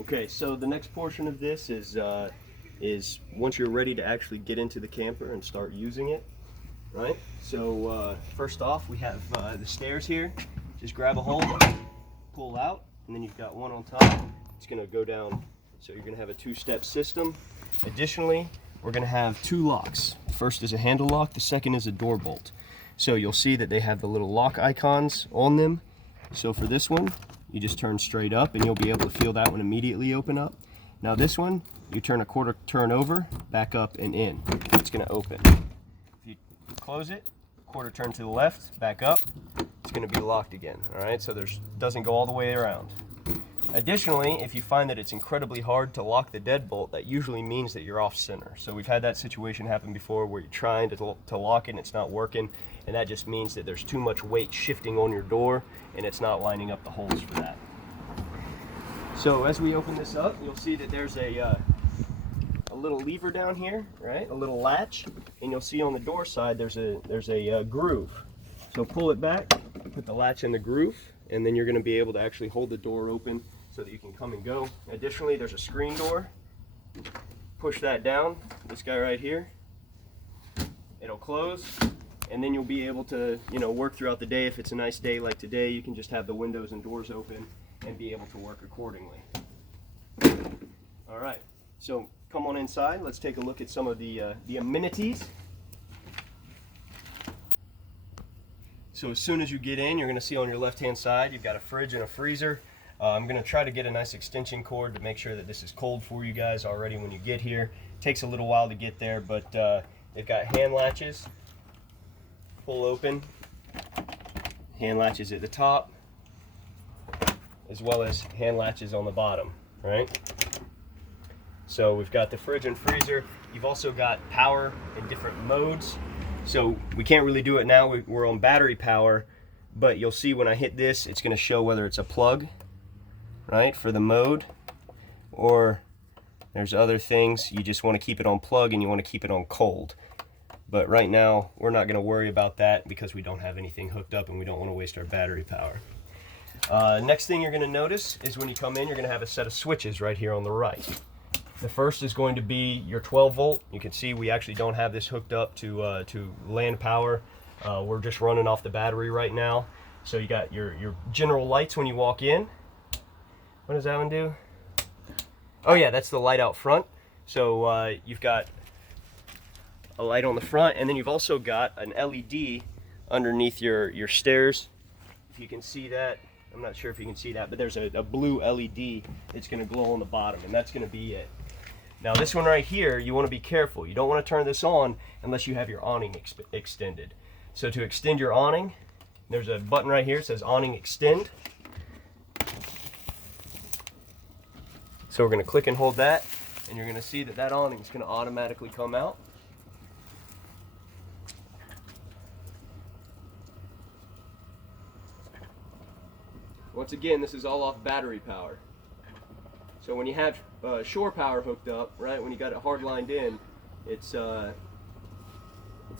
Okay, so the next portion of this is once you're ready to actually get into the camper and start using it, right? So first off, we have the stairs here. Just grab a hold, pull out, and then you've got one on top. It's gonna go down, so you're gonna have a two-step system. Additionally, we're gonna have two locks. The first is a handle lock, the second is a door bolt. So you'll see that they have the little lock icons on them. So for this one, you just turn straight up and you'll be able to feel that one immediately open up. Now this one, you turn a quarter turn over, back up and in. It's gonna open. If you close it, quarter turn to the left, back up, it's gonna be locked again, all right? So doesn't go all the way around. Additionally, if you find that it's incredibly hard to lock the deadbolt, that usually means that you're off center. So we've had that situation happen before where you're trying to lock it and it's not working, and that just means that there's too much weight shifting on your door and it's not lining up the holes for that. So as we open this up, you'll see that there's a little lever down here, right? A little latch, and you'll see on the door side there's a groove. So pull it back, put the latch in the groove, and then you're going to be able to actually hold the door open so that you can come and go. Additionally, there's a screen door. Push that down, this guy right here. It'll close, and then you'll be able to, work throughout the day. If it's a nice day like today, you can just have the windows and doors open and be able to work accordingly. All right, so come on inside. Let's take a look at some of the amenities. So as soon as you get in, you're going to see on your left-hand side, you've got a fridge and a freezer. I'm going to try to get a nice extension cord to make sure that this is cold for you guys already when you get here. It takes a little while to get there, but they've got hand latches. Pull open. Hand latches at the top, as well as hand latches on the bottom, right? So we've got the fridge and freezer. You've also got power in different modes. So we can't really do it now, we're on battery power, but you'll see when I hit this, it's gonna show whether it's a plug, right, for the mode, or there's other things, you just wanna keep it on plug and you wanna keep it on cold. But right now, we're not gonna worry about that because we don't have anything hooked up and we don't wanna waste our battery power. Next thing you're gonna notice is when you come in, you're gonna have a set of switches right here on the right. The first is going to be your 12 volt. You can see we actually don't have this hooked up to land power. We're just running off the battery right now. So you got your general lights when you walk in. What does that one do? Oh yeah, that's the light out front. So you've got a light on the front, and then you've also got an LED underneath your stairs. If you can see that, I'm not sure if you can see that, but there's a blue LED that's gonna glow on the bottom, and that's gonna be it. Now this one right here, you wanna be careful. You don't wanna turn this on unless you have your awning extended. So to extend your awning, there's a button right here, it says awning extend. So we're gonna click and hold that, and you're gonna see that awning is gonna automatically come out. Once again, this is all off battery power. So when you have shore power hooked up, right, when you got it hard lined in, it's going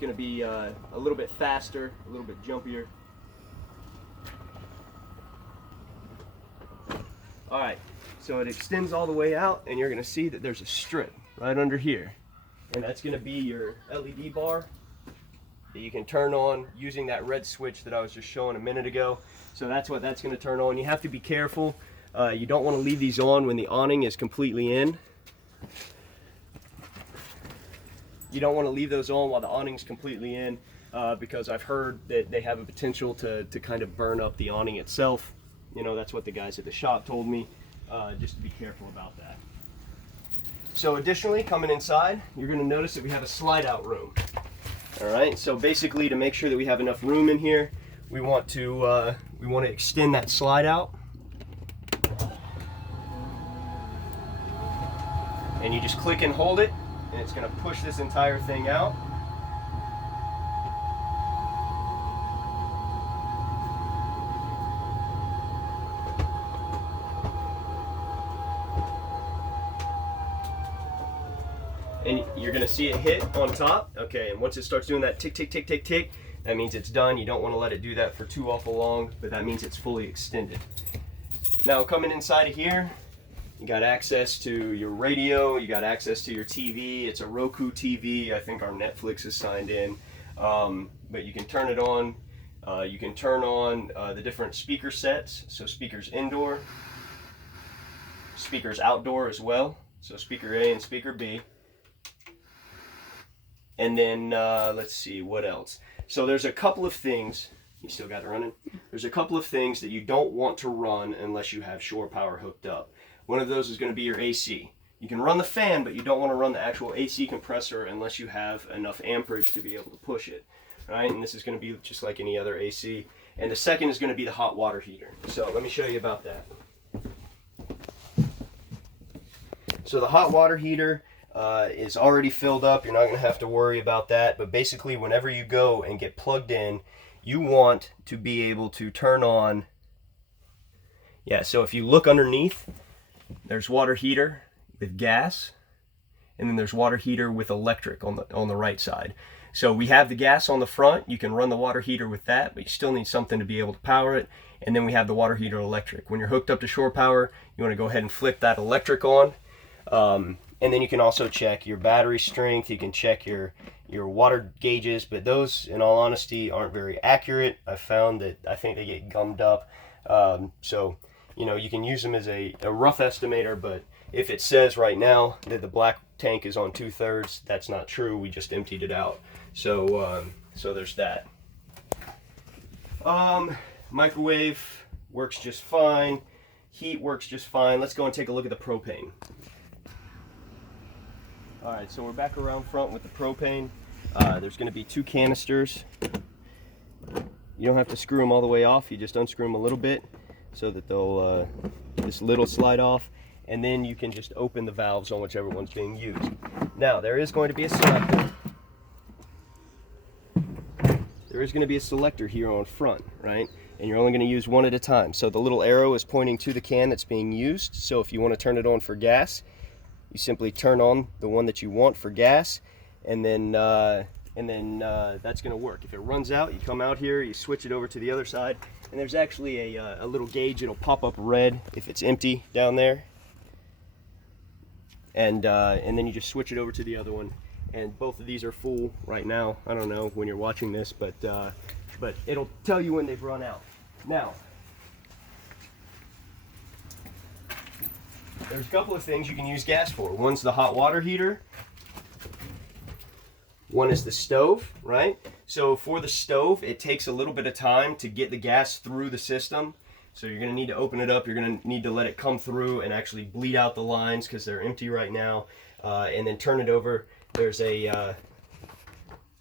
to be a little bit faster, a little bit jumpier. All right, so it extends all the way out, and you're going to see that there's a strip right under here, and that's going to be your LED bar that you can turn on using that red switch that I was just showing a minute ago. So that's what that's going to turn on. You have to be careful. You don't want to leave these on when the awning is completely in. You don't want to leave those on while the awning's completely in because I've heard that they have a potential to kind of burn up the awning itself. That's what the guys at the shop told me. Just to be careful about that. So additionally, coming inside, you're going to notice that we have a slide out room. All right, so basically to make sure that we have enough room in here, we want to extend that slide out. And you just click and hold it, and it's going to push this entire thing out. And you're going to see it hit on top. Okay, and once it starts doing that tick, tick, tick, tick, tick, that means it's done. You don't want to let it do that for too awful long, but that means it's fully extended. Now coming inside of here, You got access to your radio, you got access to your TV. It's a Roku TV. I think our Netflix is signed in. But you can turn it on. You can turn on the different speaker sets. So speakers indoor, speakers outdoor as well. So speaker A and speaker B. And then let's see what else. So there's a couple of things. You still got it running? There's a couple of things that you don't want to run unless you have shore power hooked up. One of those is going to be your AC. You can run the fan, but you don't want to run the actual AC compressor unless you have enough amperage to be able to push it. Right? And this is going to be just like any other AC. And the second is going to be the hot water heater. So let me show you about that. So the hot water heater is already filled up. You're not going to have to worry about that. But basically, whenever you go and get plugged in, you want to be able to turn on. Yeah, so if you look underneath, there's water heater with gas, and then there's water heater with electric on the right side. So we have the gas on the front. You can run the water heater with that, but you still need something to be able to power it. And then we have the water heater electric. When you're hooked up to shore power, you want to go ahead and flip that electric on. And then you can also check your battery strength. You can check your water gauges, but those, in all honesty, aren't very accurate. I found that I think they get gummed up. So, you know, you can use them as a rough estimator, but if it says right now that the black tank is on 2/3, that's not true. We just emptied it out. So, so there's that. Microwave works just fine. Heat works just fine. Let's go and take a look at the propane. All right, so we're back around front with the propane. There's going to be 2 canisters. You don't have to screw them all the way off. You just unscrew them a little bit so that they'll this lid will slide off, and then you can just open the valves on whichever one's being used. Now there is going to be a selector. There is going to be a selector here on front, right? And you're only going to use one at a time. So the little arrow is pointing to the can that's being used. So if you want to turn it on for gas, you simply turn on the one that you want for gas, and then that's going to work. If it runs out, you come out here, you switch it over to the other side, and there's actually a little gauge. It'll pop up red if it's empty down there, and then you just switch it over to the other one. And both of these are full right now. I don't know when you're watching this, but it'll tell you when they've run out. Now, there's a couple of things you can use gas for. One's the hot water heater. One is the stove, right? So for the stove, it takes a little bit of time to get the gas through the system. So you're going to need to open it up. You're going to need to let it come through and actually bleed out the lines because they're empty right now. And then turn it over. There's a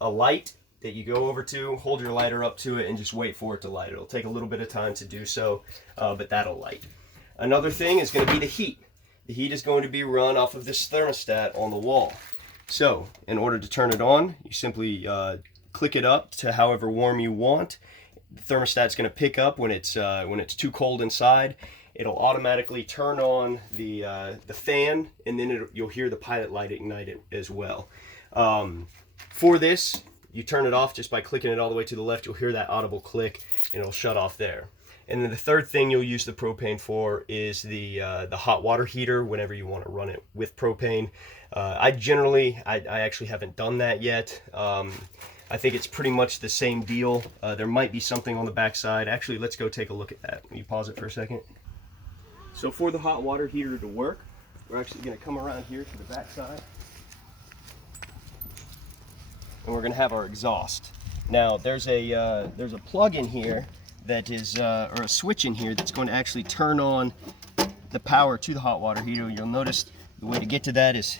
light that you go over to, hold your lighter up to it, and just wait for it to light. It'll take a little bit of time to do so, but that'll light. Another thing is going to be the heat. The heat is going to be run off of this thermostat on the wall. So, in order to turn it on, you simply click it up to however warm you want. The thermostat's going to pick up when it's too cold inside. It'll automatically turn on the fan, and then you'll hear the pilot light ignite it as well. For this, you turn it off just by clicking it all the way to the left. You'll hear that audible click, and it'll shut off there. And then the third thing you'll use the propane for is the hot water heater whenever you want to run it with propane. I actually haven't done that yet. I think it's pretty much the same deal. There might be something on the back side. Actually, let's go take a look at that. Will you pause it for a second? So for the hot water heater to work, we're actually going to come around here to the back side. And we're going to have our exhaust. Now there's a plug in here that is, or a switch in here that's going to actually turn on the power to the hot water heater. You'll notice the way to get to that is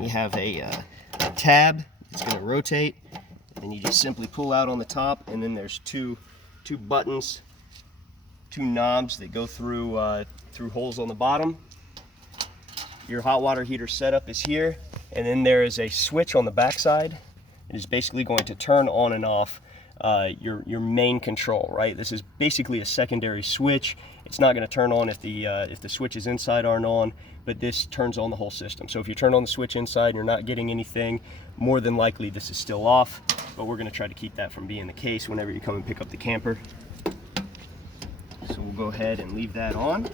you have a tab that's going to rotate, and you just simply pull out on the top, and then there's two buttons, 2 knobs that go through holes on the bottom. Your hot water heater setup is here, and then there is a switch on the back side. It is basically going to turn on and off your main control, right? This is basically a secondary switch. It's not going to turn on if the switches inside aren't on, but this turns on the whole system. So if you turn on the switch inside and you're not getting anything, more than likely this is still off, but we're going to try to keep that from being the case whenever you come and pick up the camper. So we'll go ahead and leave that on.